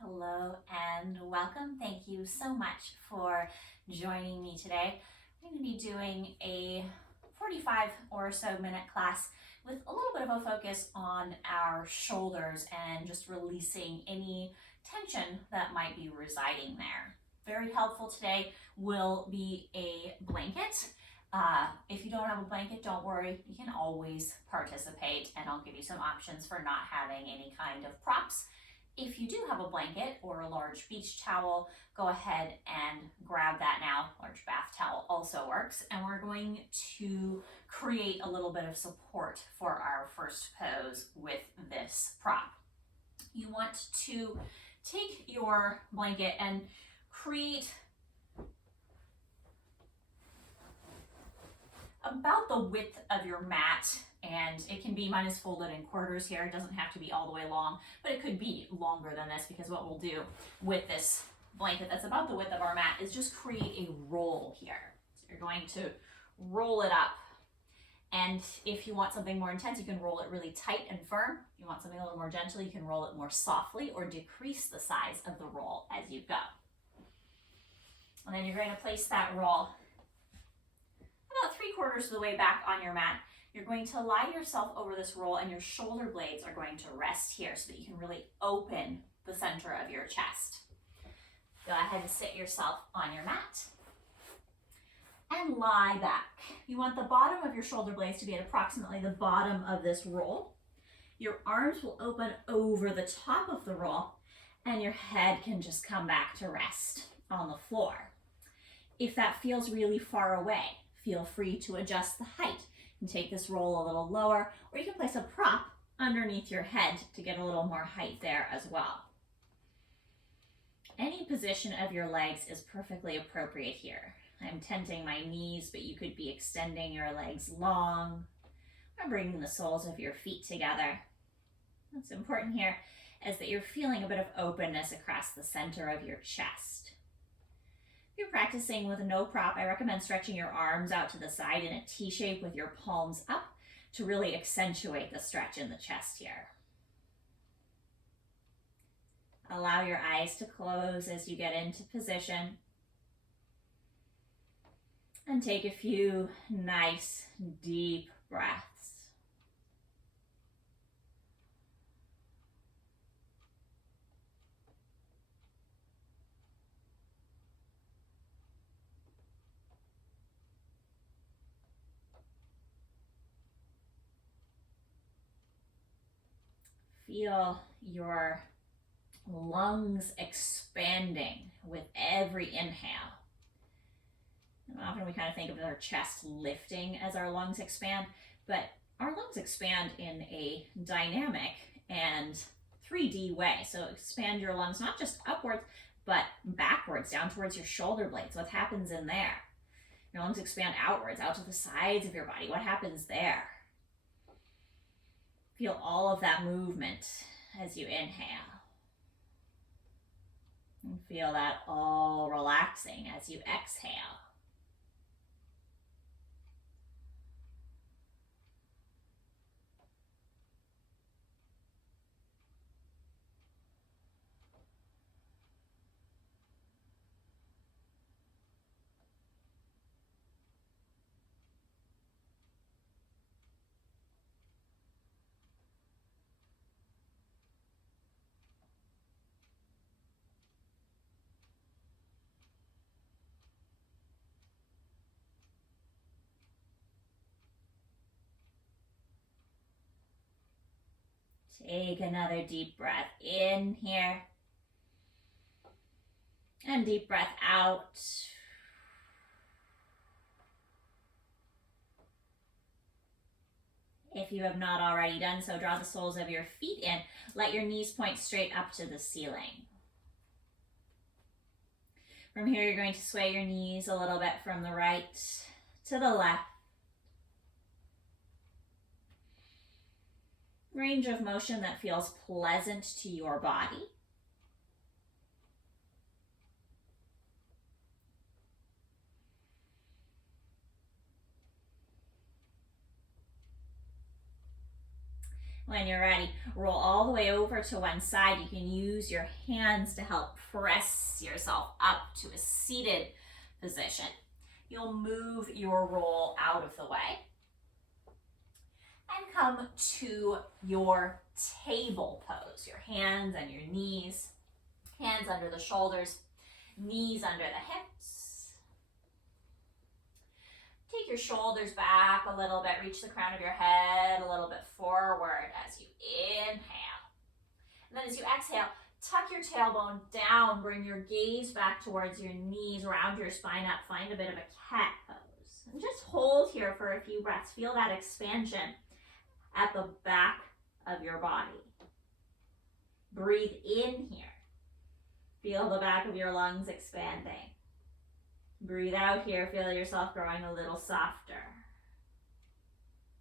Hello and welcome. Thank you so much for joining me today. I'm going to be doing a 45 or so minute class with a little bit of a focus on our shoulders and just releasing any tension that might be residing there. Very helpful today will be a blanket. If you don't have a blanket, don't worry, you can always participate, and I'll give you some options for not having any kind of props. If you do have a blanket or a large beach towel, go ahead and grab that now. Large bath towel also works. And we're going to create a little bit of support for our first pose with this prop. You want to take your blanket and create about the width of your mat, and it can be, mine is folded in quarters here. It doesn't have to be all the way long, but it could be longer than this, because what we'll do with this blanket that's about the width of our mat is just create a roll here. So you're going to roll it up, and if you want something more intense, you can roll it really tight and firm. If you want something a little more gentle, you can roll it more softly or decrease the size of the roll as you go. And then you're going to place that roll about 3/4 of the way back on your mat. You're going to lie yourself over this roll, and your shoulder blades are going to rest here so that you can really open the center of your chest. Go ahead and sit yourself on your mat and lie back. You want the bottom of your shoulder blades to be at approximately the bottom of this roll. Your arms will open over the top of the roll, and your head can just come back to rest on the floor. If that feels really far away, feel free to adjust the height and take this roll a little lower, or you can place a prop underneath your head to get a little more height there as well. Any position of your legs is perfectly appropriate here. I'm tenting my knees, but you could be extending your legs long or bringing the soles of your feet together. What's important here is that you're feeling a bit of openness across the center of your chest. If you're practicing with no prop, I recommend stretching your arms out to the side in a T shape with your palms up to really accentuate the stretch in the chest here. Allow your eyes to close as you get into position. And take a few nice, deep breaths. Feel your lungs expanding with every inhale. And often we kind of think of our chest lifting as our lungs expand, but our lungs expand in a dynamic and 3D way. So expand your lungs not just upwards, but backwards, down towards your shoulder blades. What happens in there? Your lungs expand outwards, out to the sides of your body. What happens there? Feel all of that movement as you inhale. And feel that all relaxing as you exhale. Take another deep breath in here. And deep breath out. If you have not already done so, draw the soles of your feet in. Let your knees point straight up to the ceiling. From here, you're going to sway your knees a little bit from the right to the left. Range of motion that feels pleasant to your body. When you're ready, roll all the way over to one side. You can use your hands to help press yourself up to a seated position. You'll move your roll out of the way and come to your table pose. Your hands and your knees, hands under the shoulders, knees under the hips. Take your shoulders back a little bit, reach the crown of your head a little bit forward as you inhale. And then as you exhale, tuck your tailbone down, bring your gaze back towards your knees, round your spine up, find a bit of a cat pose. And just hold here for a few breaths. Feel that expansion at the back of your body. Breathe in here. Feel the back of your lungs expanding. Breathe out here, feel yourself growing a little softer.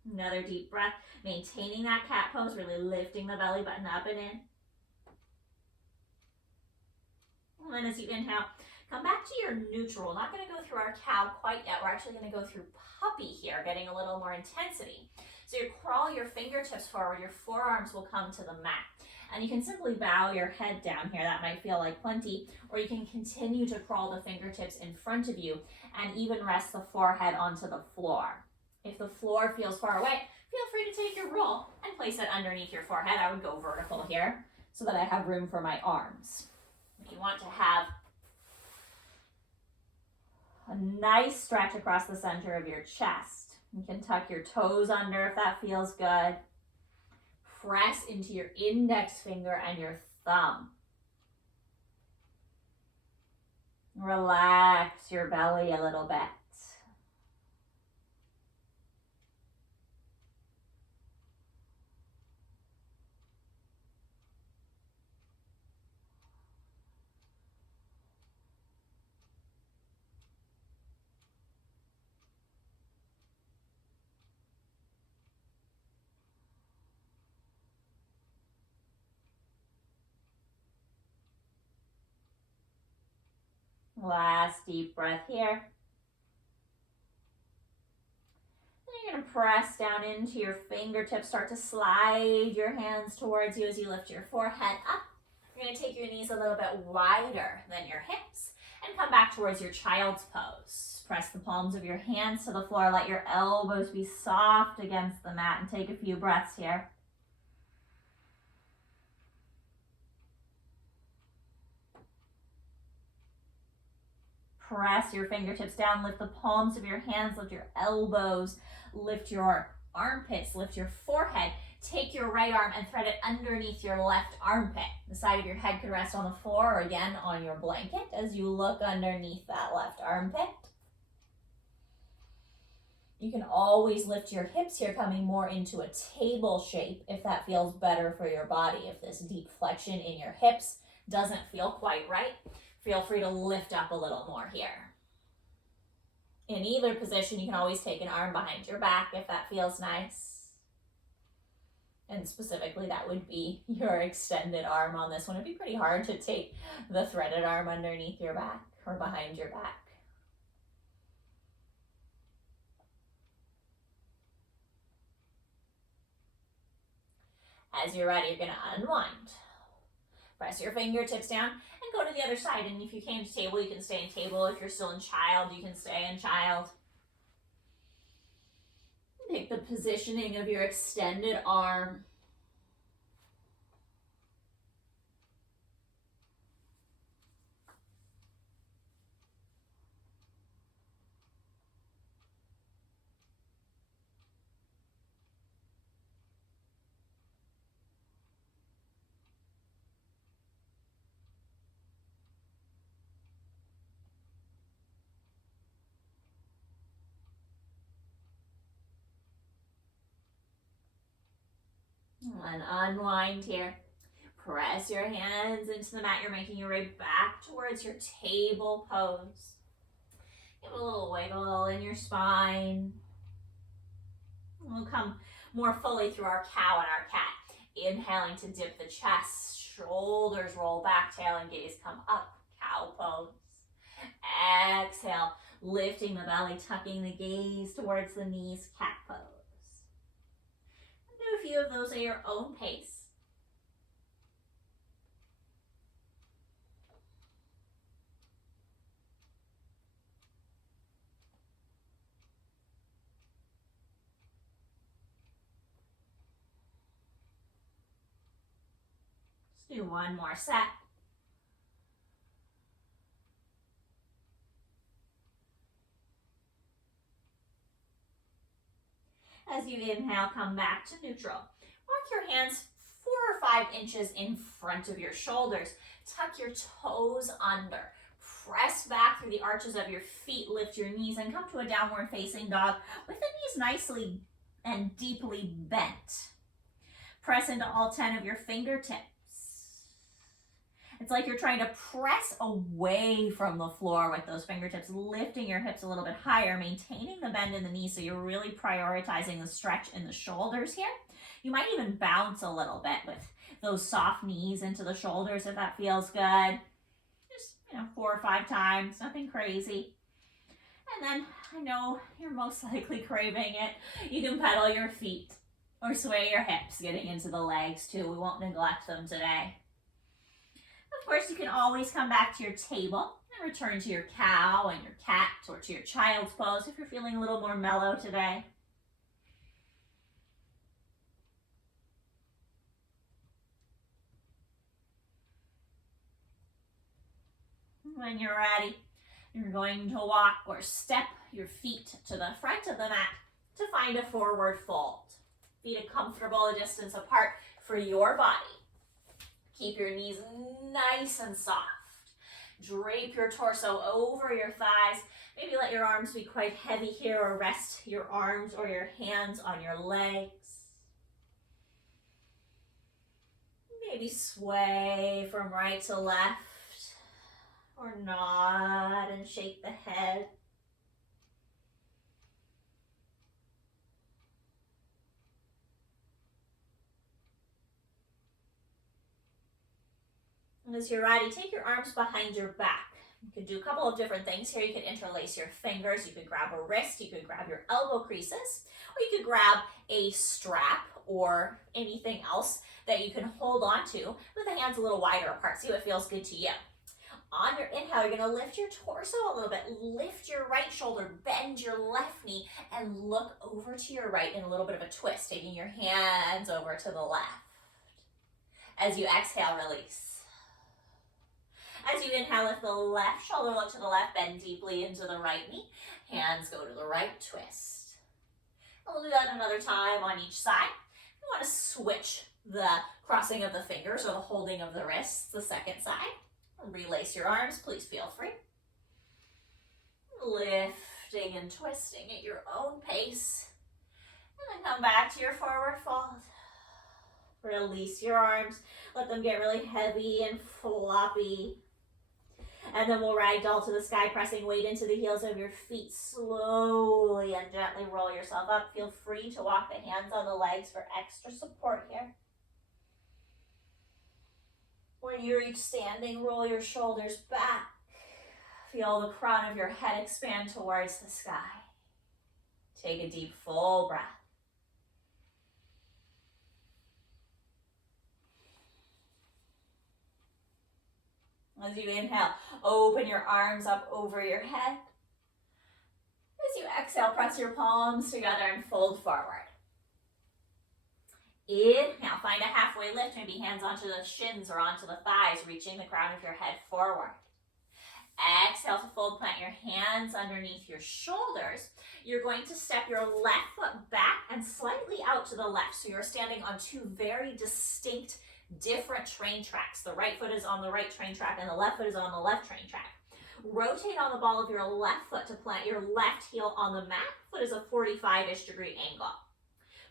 Another deep breath, maintaining that cat pose, really lifting the belly button up and in. And then as you inhale, come back to your neutral. We're not going to go through our cow quite yet. We're actually going to go through puppy here, getting a little more intensity. So you crawl your fingertips forward, your forearms will come to the mat. And you can simply bow your head down here. That might feel like plenty. Or you can continue to crawl the fingertips in front of you and even rest the forehead onto the floor. If the floor feels far away, feel free to take your roll and place it underneath your forehead. I would go vertical here so that I have room for my arms. You want to have a nice stretch across the center of your chest. You can tuck your toes under if that feels good. Press into your index finger and your thumb. Relax your belly a little bit. Last deep breath here. Then you're going to press down into your fingertips. Start to slide your hands towards you as you lift your forehead up. You're going to take your knees a little bit wider than your hips and come back towards your child's pose. Press the palms of your hands to the floor. Let your elbows be soft against the mat and take a few breaths here. Press your fingertips down, lift the palms of your hands, lift your elbows, lift your armpits, lift your forehead. Take your right arm and thread it underneath your left armpit. The side of your head could rest on the floor or again on your blanket as you look underneath that left armpit. You can always lift your hips here, coming more into a table shape if that feels better for your body. If this deep flexion in your hips doesn't feel quite right, feel free to lift up a little more here. In either position, you can always take an arm behind your back if that feels nice. And specifically, that would be your extended arm on this one. It'd be pretty hard to take the threaded arm underneath your back or behind your back. As you're ready, you're going to unwind. Press your fingertips down and go to the other side. And if you came to table, you can stay in table. If you're still in child, you can stay in child. Pick the positioning of your extended arm. And unwind here. Press your hands into the mat. You're making your way back towards your table pose. Give a little wiggle in your spine. We'll come more fully through our cow and our cat. Inhaling to dip the chest. Shoulders roll back, tail and gaze come up. Cow pose. Exhale, lifting the belly, tucking the gaze towards the knees. Cat pose. A few of those at your own pace. Let's do one more set. As you inhale, come back to neutral. Walk your hands 4 or 5 inches in front of your shoulders. Tuck your toes under. Press back through the arches of your feet. Lift your knees and come to a downward facing dog with the knees nicely and deeply bent. Press into all 10 of your fingertips. It's like you're trying to press away from the floor with those fingertips, lifting your hips a little bit higher, maintaining the bend in the knees so you're really prioritizing the stretch in the shoulders here. You might even bounce a little bit with those soft knees into the shoulders if that feels good. Just, 4 or 5 times, nothing crazy. And then, I know you're most likely craving it. You can pedal your feet or sway your hips, getting into the legs too. We won't neglect them today. Of course, you can always come back to your table and return to your cow and your cat or to your child's pose if you're feeling a little more mellow today. When you're ready, you're going to walk or step your feet to the front of the mat to find a forward fold. Feet a comfortable distance apart for your body. Keep your knees nice and soft. Drape your torso over your thighs. Maybe let your arms be quite heavy here, or rest your arms or your hands on your legs. Maybe sway from right to left, or nod and shake the head. And as you're ready, take your arms behind your back. You could do a couple of different things here. You could interlace your fingers. You could grab a wrist. You could grab your elbow creases. Or you could grab a strap or anything else that you can hold on to with the hands a little wider apart. See what feels good to you. On your inhale, you're going to lift your torso a little bit. Lift your right shoulder, bend your left knee, and look over to your right in a little bit of a twist, taking your hands over to the left. As you exhale, release. As you inhale, lift the left shoulder, look to the left, bend deeply into the right knee. Hands go to the right, twist. And we'll do that another time on each side. You want to switch the crossing of the fingers or the holding of the wrists, the second side. Relace your arms, please feel free. Lifting and twisting at your own pace. And then come back to your forward fold. Release your arms. Let them get really heavy and floppy. And then we'll ragdoll to the sky, pressing weight into the heels of your feet. Slowly and gently roll yourself up. Feel free to walk the hands on the legs for extra support here. When you reach standing, roll your shoulders back. Feel the crown of your head expand towards the sky. Take a deep, full breath. As you inhale, open your arms up over your head. As you exhale, press your palms together and fold forward. Inhale, find a halfway lift, maybe hands onto the shins or onto the thighs, reaching the crown of your head forward. Exhale to fold, plant your hands underneath your shoulders. You're going to step your left foot back and slightly out to the left. So you're standing on 2 very distinct, different train tracks. The right foot is on the right train track and the left foot is on the left train track. Rotate on the ball of your left foot to plant your left heel on the mat. Foot is a 45-ish degree angle.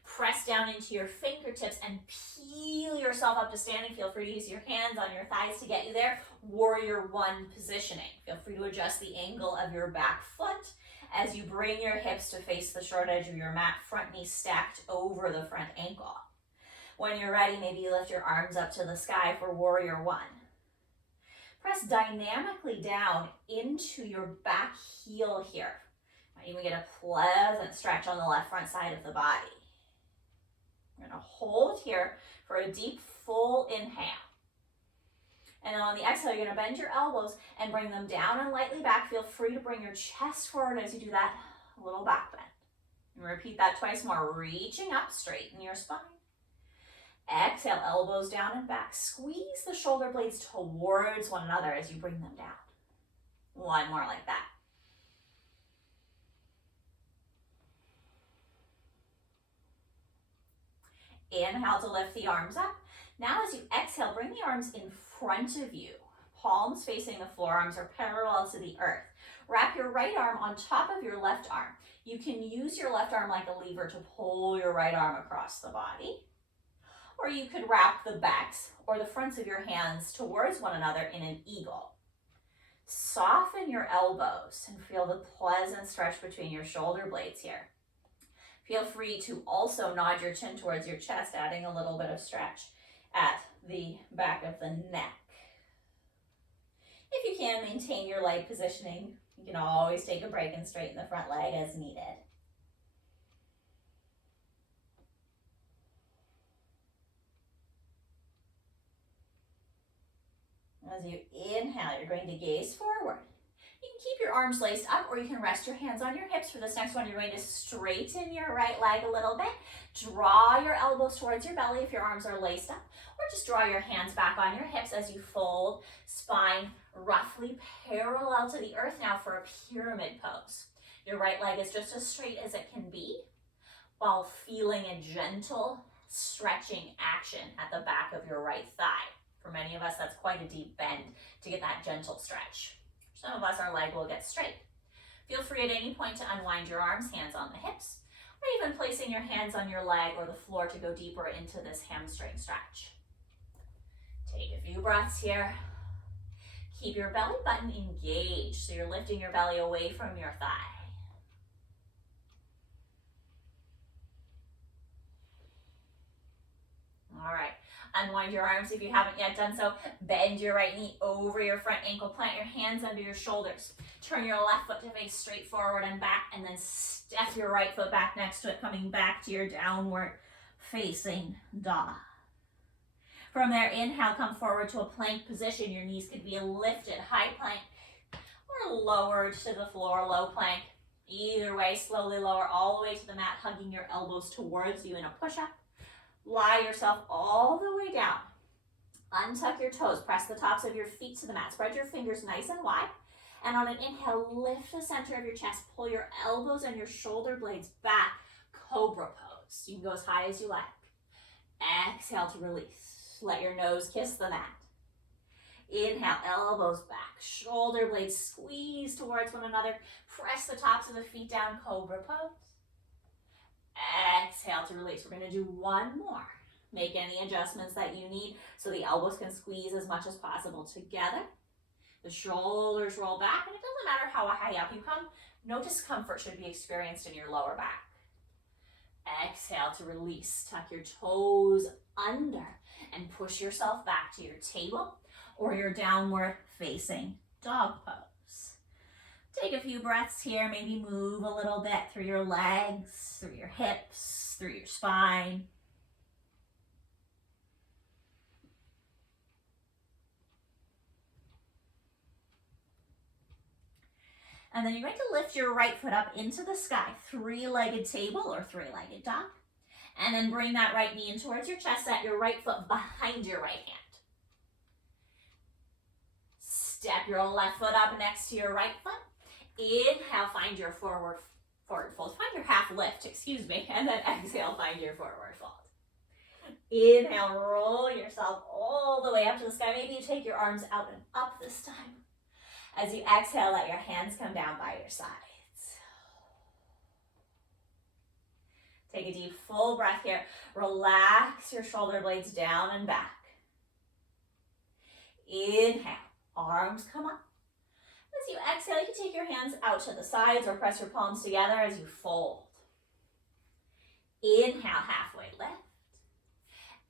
Press down into your fingertips and peel yourself up to standing. Feel free to use your hands on your thighs to get you there. Warrior 1 positioning. Feel free to adjust the angle of your back foot as you bring your hips to face the short edge of your mat, front knee stacked over the front ankle. When you're ready, maybe you lift your arms up to the sky for Warrior 1. Press dynamically down into your back heel here. Might even get a pleasant stretch on the left front side of the body. You're going to hold here for a deep, full inhale. And then on the exhale, you're going to bend your elbows and bring them down and lightly back. Feel free to bring your chest forward as you do that, a little back bend. And repeat that twice more, reaching up, straighten your spine. Exhale, elbows down and back. Squeeze the shoulder blades towards one another as you bring them down. One more like that. Inhale to lift the arms up. Now as you exhale, bring the arms in front of you. Palms facing the floor, arms are parallel to the earth. Wrap your right arm on top of your left arm. You can use your left arm like a lever to pull your right arm across the body. Or you could wrap the backs or the fronts of your hands towards one another in an eagle. Soften your elbows and feel the pleasant stretch between your shoulder blades here. Feel free to also nod your chin towards your chest, adding a little bit of stretch at the back of the neck. If you can, maintain your leg positioning. You can always take a break and straighten the front leg as needed. As you inhale, you're going to gaze forward. You can keep your arms laced up, or you can rest your hands on your hips. For this next one, you're going to straighten your right leg a little bit. Draw your elbows towards your belly if your arms are laced up, or just draw your hands back on your hips as you fold, spine roughly parallel to the earth now for a pyramid pose. Your right leg is just as straight as it can be, while feeling a gentle stretching action at the back of your right thigh. For many of us, that's quite a deep bend to get that gentle stretch. For some of us, our leg will get straight. Feel free at any point to unwind your arms, hands on the hips, or even placing your hands on your leg or the floor to go deeper into this hamstring stretch. Take a few breaths here. Keep your belly button engaged, so you're lifting your belly away from your thigh. All right. Unwind your arms if you haven't yet done so. Bend your right knee over your front ankle. Plant your hands under your shoulders. Turn your left foot to face straight forward and back, and then step your right foot back next to it, coming back to your downward facing dog. From there, inhale, come forward to a plank position. Your knees could be lifted, high plank, or lowered to the floor, low plank. Either way, slowly lower all the way to the mat, hugging your elbows towards you in a push-up. Lie yourself all the way down. Untuck your toes. Press the tops of your feet to the mat. Spread your fingers nice and wide. And on an inhale, lift the center of your chest. Pull your elbows and your shoulder blades back. Cobra pose. You can go as high as you like. Exhale to release. Let your nose kiss the mat. Inhale, elbows back. Shoulder blades squeeze towards one another. Press the tops of the feet down. Cobra pose. Exhale to release. We're going to do one more. Make any adjustments that you need so the elbows can squeeze as much as possible together. The shoulders roll back, and it doesn't matter how high up you come, no discomfort should be experienced in your lower back. Exhale to release. Tuck your toes under and push yourself back to your table or your downward facing dog pose. Take a few breaths here, maybe move a little bit through your legs, through your hips, through your spine. And then you're going to lift your right foot up into the sky, three-legged table or three-legged dog. And then bring that right knee in towards your chest, set your right foot behind your right hand. Step your left foot up next to your right foot. Inhale, find your forward fold. Find your half lift, and then exhale, find your forward fold. Inhale, roll yourself all the way up to the sky. Maybe you take your arms out and up this time. As you exhale, let your hands come down by your sides. Take a deep, full breath here. Relax your shoulder blades down and back. Inhale, arms come up. As you exhale, you can take your hands out to the sides or press your palms together as you fold. Inhale, halfway lift.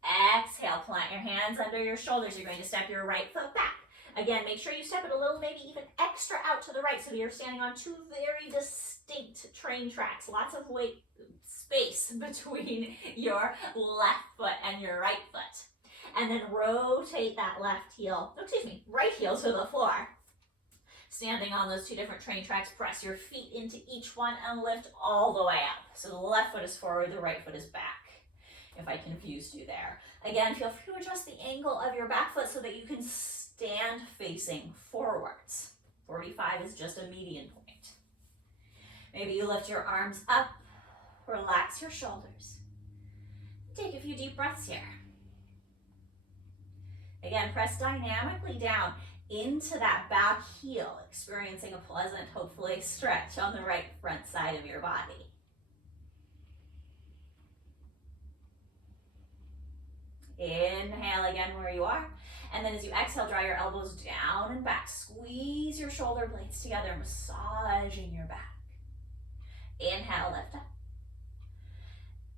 Exhale, plant your hands under your shoulders. You're going to step your right foot back. Again, make sure you step it a little, maybe even extra out to the right, so that you're standing on two very distinct train tracks. Lots of weight space between your left foot and your right foot. And then rotate that right heel to the floor. Standing on those two different train tracks, press your feet into each one and lift all the way up. So the left foot is forward, the right foot is back. If I confused you there. Again, feel free to adjust the angle of your back foot so that you can stand facing forwards. 45 is just a median point. Maybe you lift your arms up, relax your shoulders. Take a few deep breaths here. Again, press dynamically down into that back heel, experiencing a pleasant, hopefully, stretch on the right front side of your body. Inhale again where you are. And then as you exhale, draw your elbows down and back. Squeeze your shoulder blades together, massaging your back. Inhale, lift up.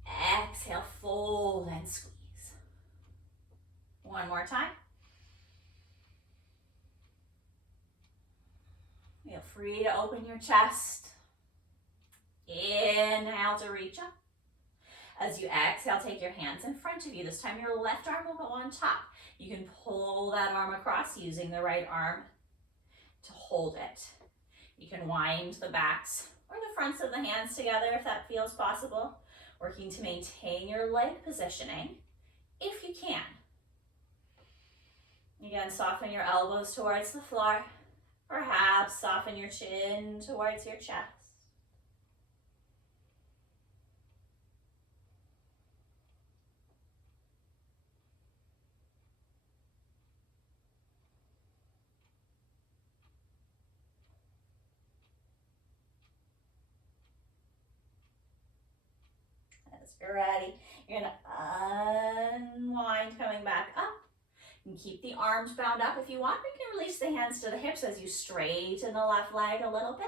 Exhale, fold and squeeze. One more time. Feel free to open your chest. Inhale to reach up. As you exhale, take your hands in front of you. This time your left arm will go on top. You can pull that arm across using the right arm to hold it. You can wind the backs or the fronts of the hands together if that feels possible, working to maintain your leg positioning if you can. Again, soften your elbows towards the floor. Perhaps soften your chin towards your chest. As you're ready, you're going to unwind, coming back up. You can keep the arms bound up if you want. You can release the hands to the hips as you straighten the left leg a little bit.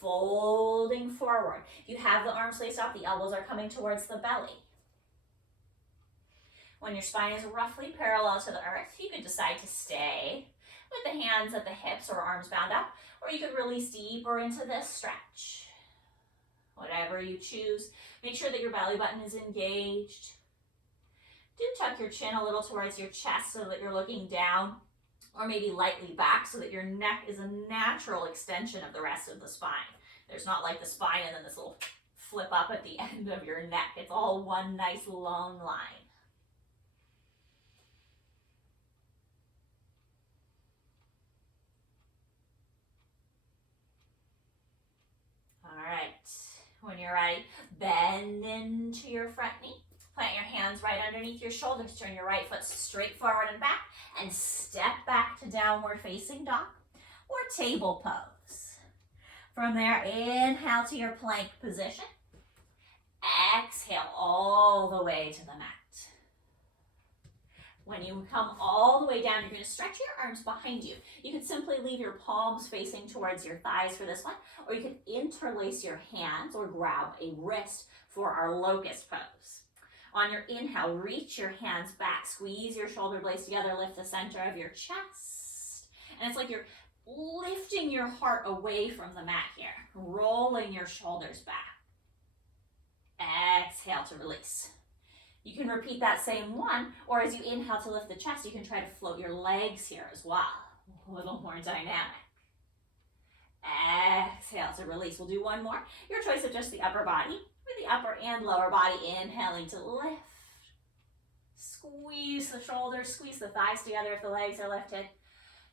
Folding forward. If you have the arms laced up, the elbows are coming towards the belly. When your spine is roughly parallel to the earth, you can decide to stay with the hands at the hips or arms bound up, or you could release deeper into this stretch. Whatever you choose, make sure that your belly button is engaged. Do tuck your chin a little towards your chest so that you're looking down, or maybe lightly back so that your neck is a natural extension of the rest of the spine. There's not like the spine and then this little flip up at the end of your neck. It's all one nice long line. All right, when you're ready, bend into your front knee. Plant your hands right underneath your shoulders. Turn your right foot straight forward and back, and step back to downward facing dog or table pose. From there, inhale to your plank position. Exhale all the way to the mat. When you come all the way down, you're going to stretch your arms behind you. You could simply leave your palms facing towards your thighs for this one, or you could interlace your hands or grab a wrist for our locust pose. On your inhale, reach your hands back, squeeze your shoulder blades together, lift the center of your chest. And it's like you're lifting your heart away from the mat here, rolling your shoulders back. Exhale to release. You can repeat that same one, or as you inhale to lift the chest, you can try to float your legs here as well. A little more dynamic. Exhale to release. We'll do one more. Your choice of just the upper body, or the upper and lower body. Inhaling to lift. Squeeze the shoulders, squeeze the thighs together if the legs are lifted.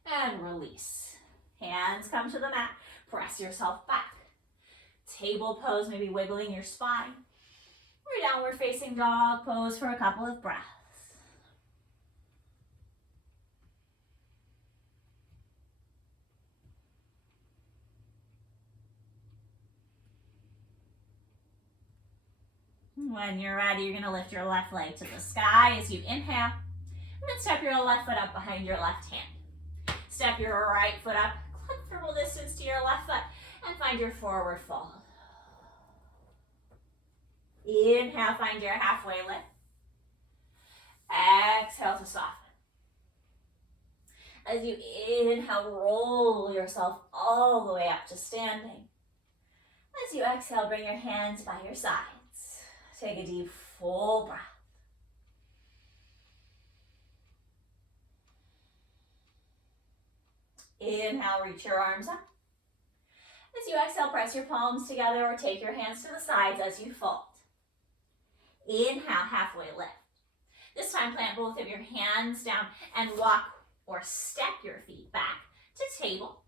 And release. Hands come to the mat. Press yourself back. Table pose, maybe wiggling your spine. Or downward facing dog pose for a couple of breaths. When you're ready, you're going to lift your left leg to the sky as you inhale. And then step your left foot up behind your left hand. Step your right foot up, comfortable distance to your left foot, and find your forward fold. Inhale, find your halfway lift. Exhale to soften. As you inhale, roll yourself all the way up to standing. As you exhale, bring your hands by your sides. Take a deep, full breath. Inhale, reach your arms up. As you exhale, press your palms together or take your hands to the sides as you fold. Inhale, halfway lift. This time, plant both of your hands down and walk or step your feet back to table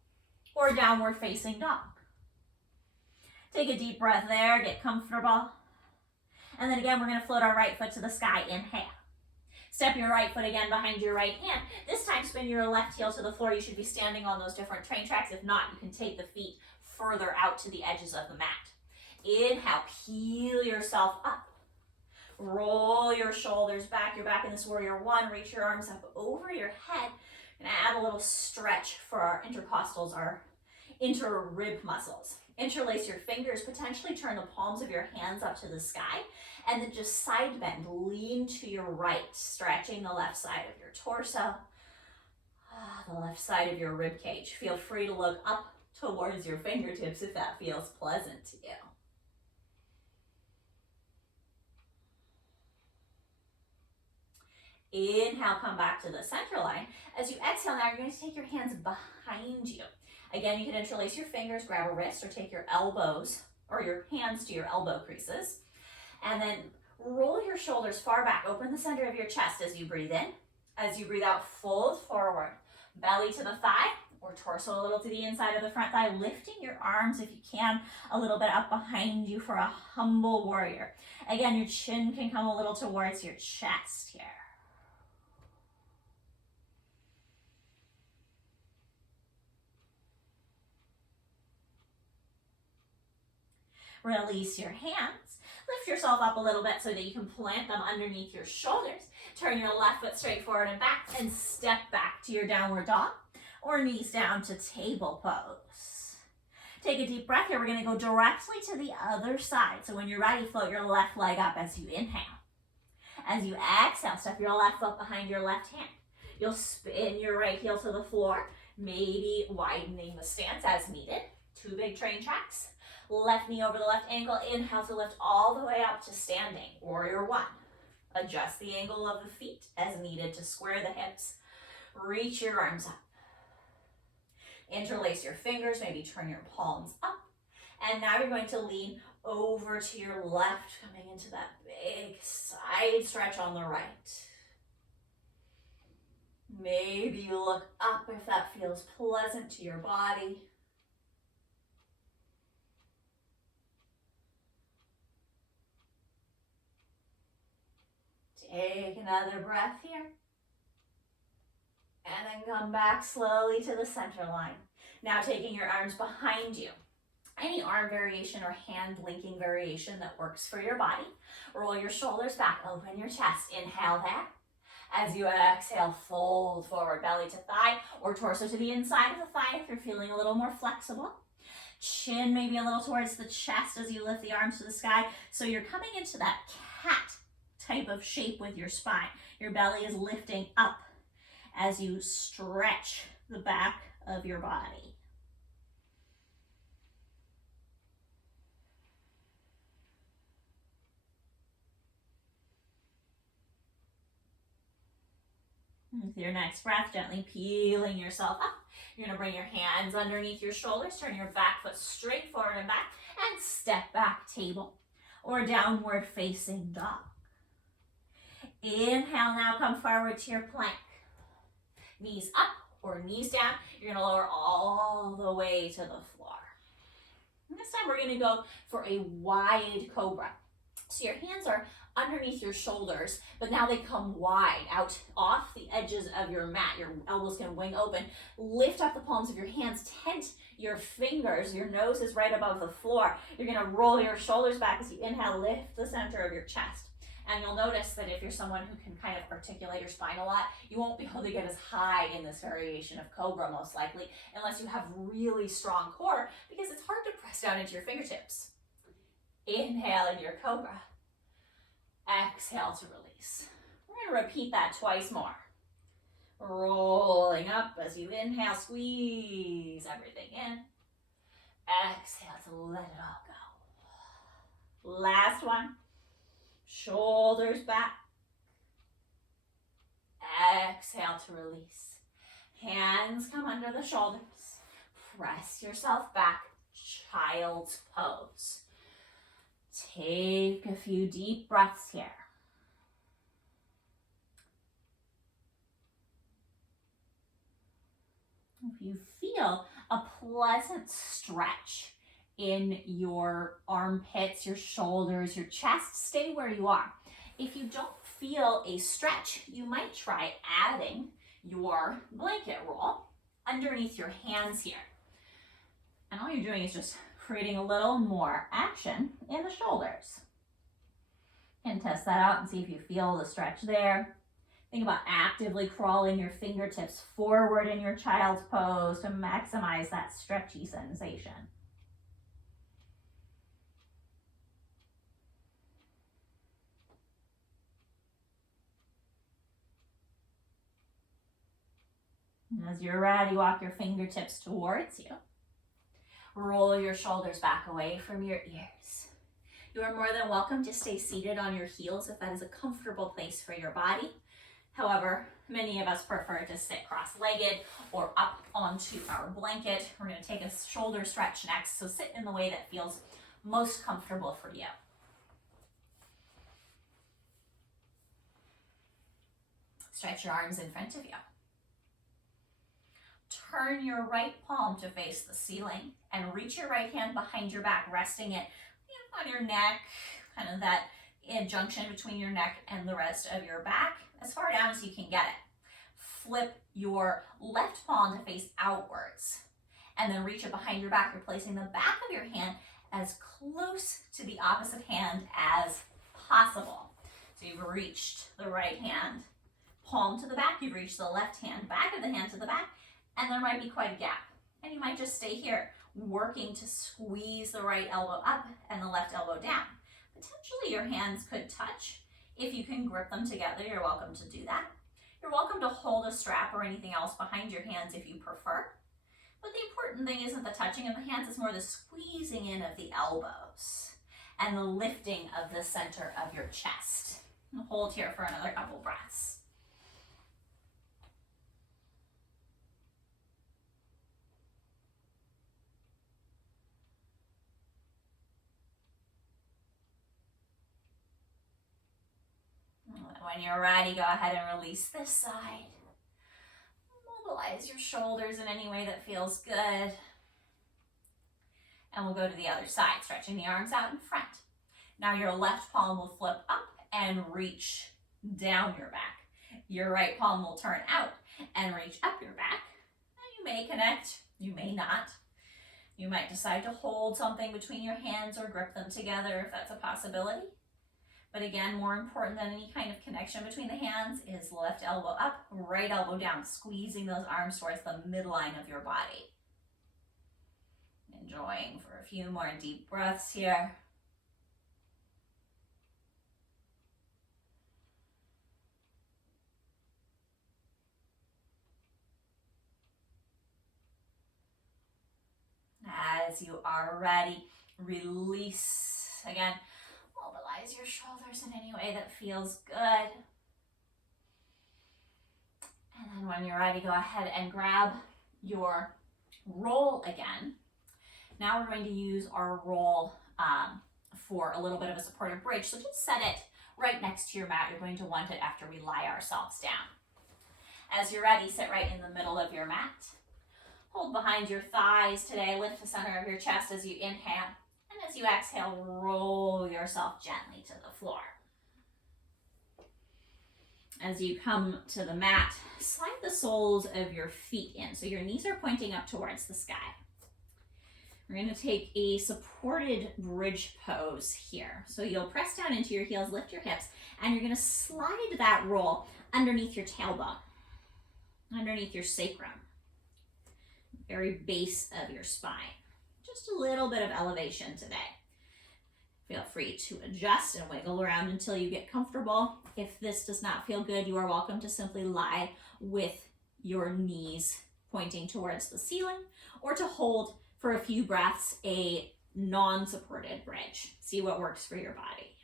or downward facing dog. Take a deep breath there, get comfortable. And then again, we're going to float our right foot to the sky. Inhale. Step your right foot again behind your right hand. This time, spin your left heel to the floor. You should be standing on those different train tracks. If not, you can take the feet further out to the edges of the mat. Inhale, peel yourself up. Roll your shoulders back. You're back in this warrior one. Reach your arms up over your head. And add a little stretch for our intercostals, our inter-rib muscles. Interlace your fingers, potentially turn the palms of your hands up to the sky, and then just side bend, lean to your right, stretching the left side of your torso, the left side of your rib cage. Feel free to look up towards your fingertips if that feels pleasant to you. Inhale, come back to the center line. As you exhale now, you're going to take your hands behind you. Again, you can interlace your fingers, grab a wrist, or take your elbows or your hands to your elbow creases. And then roll your shoulders far back. Open the center of your chest as you breathe in. As you breathe out, fold forward. Belly to the thigh or torso a little to the inside of the front thigh. Lifting your arms, if you can, a little bit up behind you for a humble warrior. Again, your chin can come a little towards your chest here. Release your hands. Lift yourself up a little bit so that you can plant them underneath your shoulders. Turn your left foot straight forward and back and step back to your downward dog or knees down to table pose. Take a deep breath here. We're going to go directly to the other side. So when you're ready, float your left leg up as you inhale. As you exhale, step your left foot behind your left hand. You'll spin your right heel to the floor, maybe widening the stance as needed. 2 big train tracks. Left knee over the left ankle. Inhale to lift all the way up to standing. Warrior one. Adjust the angle of the feet as needed to square the hips. Reach your arms up. Interlace your fingers, maybe turn your palms up. And now you're going to lean over to your left, coming into that big side stretch on the right. Maybe you look up if that feels pleasant to your body. Take another breath here. And then come back slowly to the center line. Now taking your arms behind you. Any arm variation or hand linking variation that works for your body. Roll your shoulders back, open your chest. Inhale there. As you exhale, fold forward, belly to thigh or torso to the inside of the thigh if you're feeling a little more flexible. Chin maybe a little towards the chest as you lift the arms to the sky. So you're coming into that cat type of shape with your spine. Your belly is lifting up as you stretch the back of your body. With your next breath, gently peeling yourself up. You're going to bring your hands underneath your shoulders, turn your back foot straight forward and back, and step back table or downward facing dog. Inhale, now come forward to your plank. Knees up or knees down. You're going to lower all the way to the floor. And this time we're going to go for a wide cobra. So your hands are underneath your shoulders, but now they come wide out off the edges of your mat. Your elbows can wing open. Lift up the palms of your hands, tent your fingers. Your nose is right above the floor. You're going to roll your shoulders back as you inhale, lift the center of your chest. And you'll notice that if you're someone who can kind of articulate your spine a lot, you won't be able to get as high in this variation of cobra most likely, unless you have really strong core, because it's hard to press down into your fingertips. Inhale in your cobra. Exhale to release. We're going to repeat that twice more. Rolling up as you inhale, squeeze everything in. Exhale to let it all go. Last one. Shoulders back. Exhale to release. Hands come under the shoulders. Press yourself back. Child's pose. Take a few deep breaths here. If you feel a pleasant stretch in your armpits, your shoulders, your chest, stay where you are. If you don't feel a stretch, you might try adding your blanket roll underneath your hands here. And all you're doing is just creating a little more action in the shoulders. And test that out and see if you feel the stretch there. Think about actively crawling your fingertips forward in your child's pose to maximize that stretchy sensation. And as you're ready, walk your fingertips towards you. Roll your shoulders back away from your ears. You are more than welcome to stay seated on your heels if that is a comfortable place for your body. However, many of us prefer to sit cross-legged or up onto our blanket. We're going to take a shoulder stretch next, so sit in the way that feels most comfortable for you. Stretch your arms in front of you. Turn your right palm to face the ceiling and reach your right hand behind your back, resting it on your neck, kind of that junction between your neck and the rest of your back, as far down as you can get it. Flip your left palm to face outwards and then reach it behind your back. You're placing the back of your hand as close to the opposite hand as possible. So you've reached the right hand, palm to the back, you've reached the left hand, back of the hand to the back, and there might be quite a gap. And you might just stay here, working to squeeze the right elbow up and the left elbow down. Potentially your hands could touch. If you can grip them together, you're welcome to do that. You're welcome to hold a strap or anything else behind your hands if you prefer. But the important thing isn't the touching of the hands, it's more the squeezing in of the elbows and the lifting of the center of your chest. And hold here for another couple breaths. When you're ready, go ahead and release this side. Mobilize your shoulders in any way that feels good. And we'll go to the other side, stretching the arms out in front. Now your left palm will flip up and reach down your back. Your right palm will turn out and reach up your back. And you may connect, you may not. You might decide to hold something between your hands or grip them together if that's a possibility. But again, more important than any kind of connection between the hands is left elbow up, right elbow down, squeezing those arms towards the midline of your body. Enjoying for a few more deep breaths here. As you are ready, release again. Mobilize your shoulders in any way that feels good. And then when you're ready, go ahead and grab your roll again. Now we're going to use our roll for a little bit of a supportive bridge. So just set it right next to your mat. You're going to want it after we lie ourselves down. As you're ready, sit right in the middle of your mat. Hold behind your thighs today. Lift the center of your chest as you inhale. And as you exhale, roll yourself gently to the floor. As you come to the mat, slide the soles of your feet in. So your knees are pointing up towards the sky. We're going to take a supported bridge pose here. So you'll press down into your heels, lift your hips, and you're going to slide that roll underneath your tailbone, underneath your sacrum, very base of your spine. Just a little bit of elevation today. Feel free to adjust and wiggle around until you get comfortable. If this does not feel good, you are welcome to simply lie with your knees pointing towards the ceiling, or to hold for a few breaths a non-supported bridge. See what works for your body.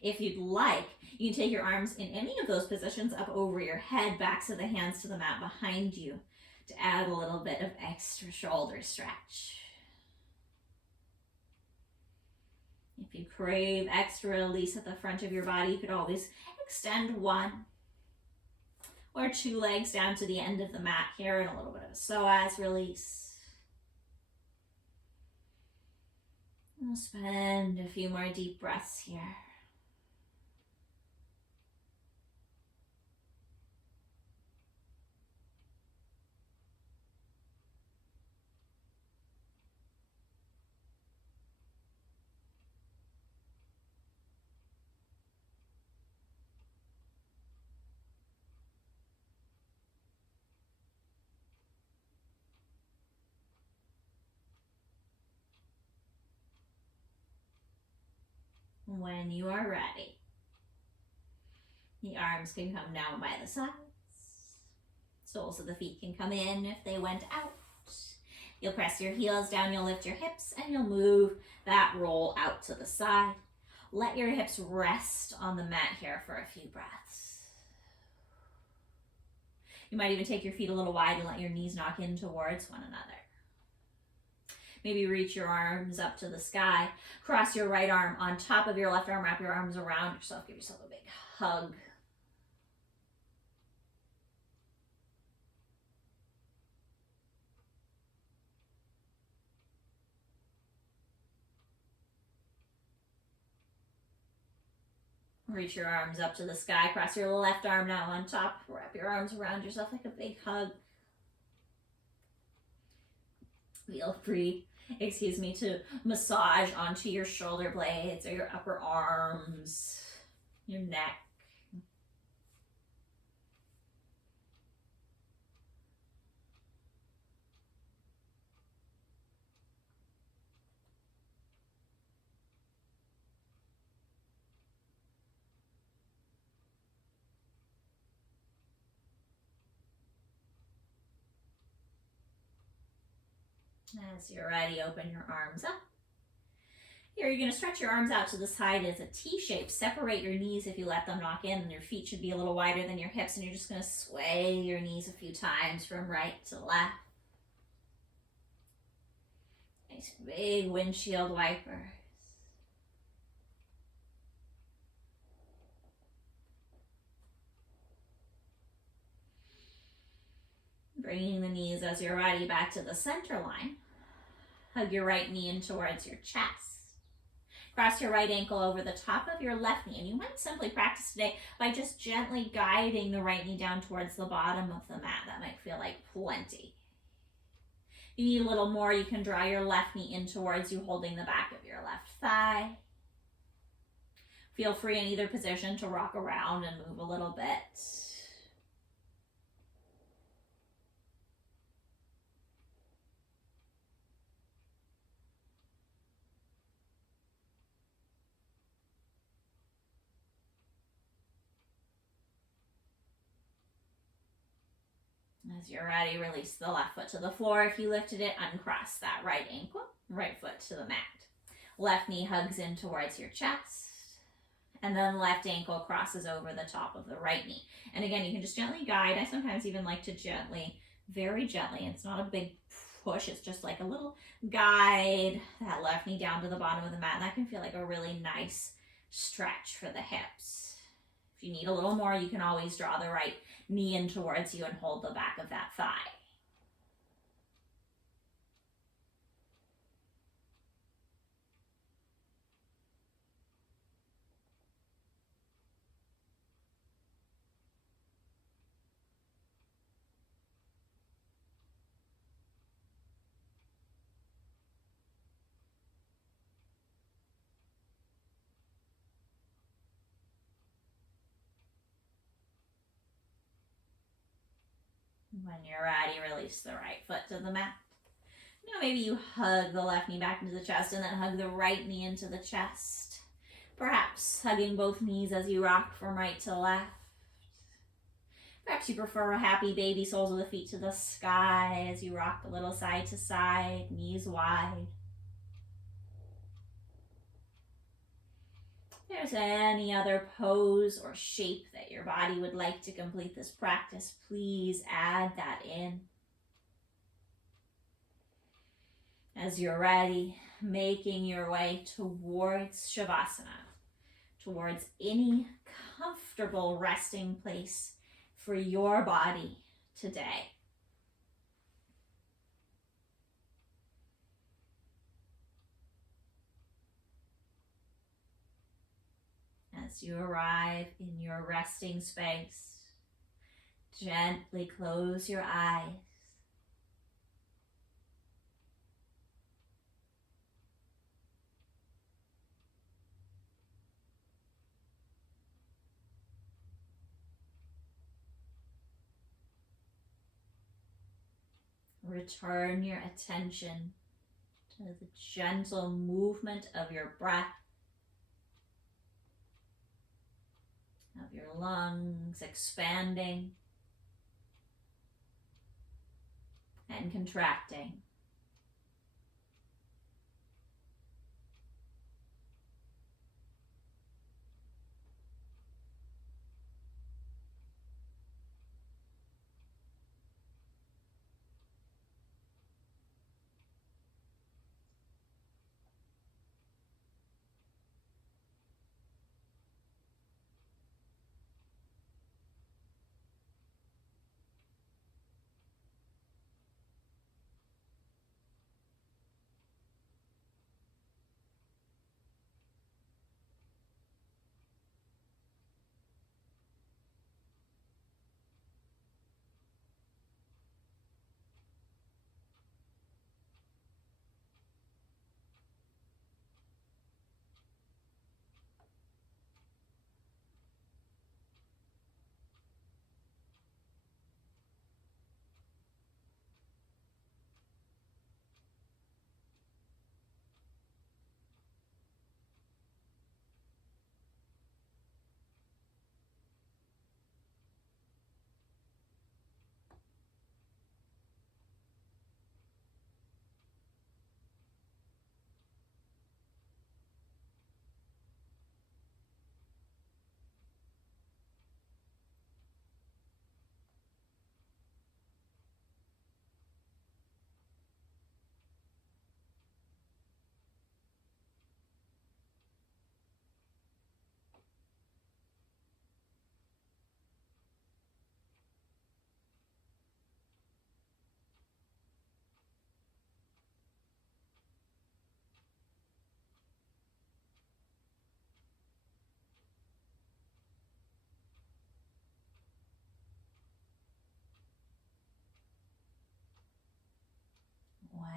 If you'd like, you can take your arms in any of those positions up over your head, backs of the hands to the mat behind you to add a little bit of extra shoulder stretch. If you crave extra release at the front of your body, you could always extend one or two legs down to the end of the mat here and a little bit of a psoas release. We'll spend a few more deep breaths here. When you are ready, the arms can come down by the sides. Soles of the feet can come in if they went out. You'll press your heels down, you'll lift your hips, and you'll move that roll out to the side. Let your hips rest on the mat here for a few breaths. You might even take your feet a little wide and let your knees knock in towards one another. Maybe reach your arms up to the sky. Cross your right arm on top of your left arm. Wrap your arms around yourself. Give yourself a big hug. Reach your arms up to the sky. Cross your left arm now on top. Wrap your arms around yourself like a big hug. Feel free, to massage onto your shoulder blades or your upper arms, your neck. As you're ready, open your arms up. Here, you're going to stretch your arms out to the side as a T shape. Separate your knees if you let them knock in, and your feet should be a little wider than your hips, and you're just going to sway your knees a few times from right to left. Nice big windshield wipers. Bringing the knees as you're ready back to the center line. Hug your right knee in towards your chest. Cross your right ankle over the top of your left knee. And you might simply practice today by just gently guiding the right knee down towards the bottom of the mat. That might feel like plenty. If you need a little more, you can draw your left knee in towards you, holding the back of your left thigh. Feel free in either position to rock around and move a little bit. As you're ready, release the left foot to the floor. If you lifted it, uncross that right ankle, right foot to the mat. Left knee hugs in towards your chest. And then left ankle crosses over the top of the right knee. And again, you can just gently guide. I sometimes even like to gently, very gently. It's not a big push. It's just like a little guide that left knee down to the bottom of the mat. And that can feel like a really nice stretch for the hips. If you need a little more, you can always draw the right knee in towards you and hold the back of that thigh. When you're ready, release the right foot to the mat. Now maybe you hug the left knee back into the chest and then hug the right knee into the chest. Perhaps hugging both knees as you rock from right to left. Perhaps you prefer a happy baby, soles of the feet to the sky as you rock a little side to side, knees wide. If there's any other pose or shape that your body would like to complete this practice, please add that in. As you're ready, making your way towards Shavasana, towards any comfortable resting place for your body today. As you arrive in your resting space, gently close your eyes. Return your attention to the gentle movement of your breath, of your lungs expanding and contracting.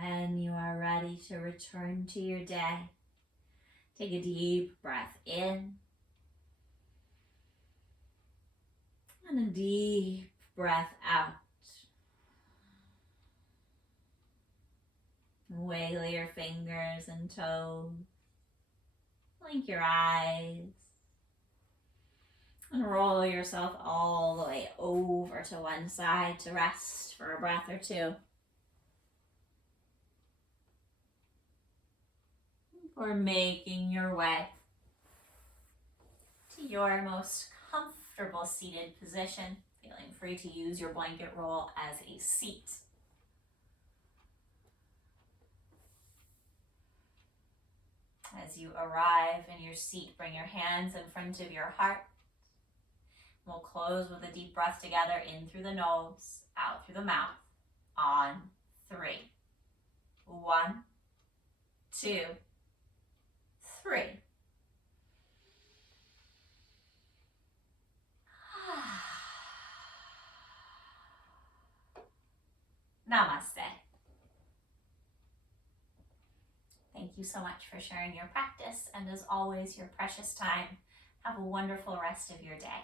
When you are ready to return to your day, take a deep breath in and a deep breath out. Wiggle your fingers and toes. Blink your eyes. And roll yourself all the way over to one side to rest for a breath or two. Or making your way to your most comfortable seated position, feeling free to use your blanket roll as a seat. As you arrive in your seat, bring your hands in front of your heart. We'll close with a deep breath together, in through the nose, out through the mouth, on 3. 1, 2, 3. Namaste. Thank you so much for sharing your practice, and as always, your precious time. Have a wonderful rest of your day.